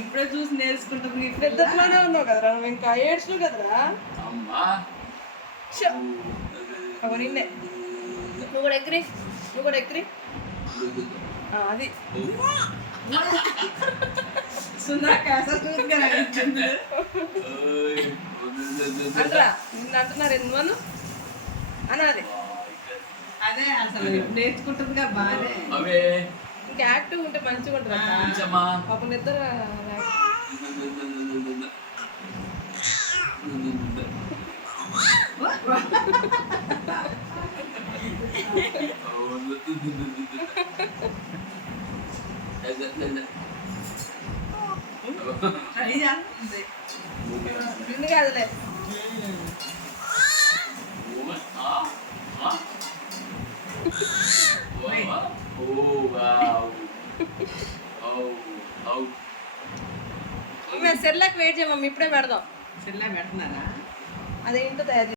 ఇప్పుడే చూసి నేర్చుకుంటాం. ఇప్పుడు ఇద్దరులోనే ఉన్నావు కదరా, నువ్వు ఇంకా ఏడ్చు కదరా. నిన్నే నువ్వు కూడా ఎక్కిరి, నువ్వు కూడా ఎక్కిరి. అది అంటరా నిన్ను అంటున్నారు ఎందువను అనాలి. అదే అసలు నేర్చుకుంటుందిగా బాగా. ఇంకా యాక్టివ్ ఉంటే మంచిగా ఉంటుంది. పాపం నిద్ర నిన్ను కాదులే. మేము సెర్లాక్ వెయిట్ చేయమమ్మ, ఇప్పుడే పెడదాం. సెర్లాక్ పెడుతున్నారా? అదేంటో తయారు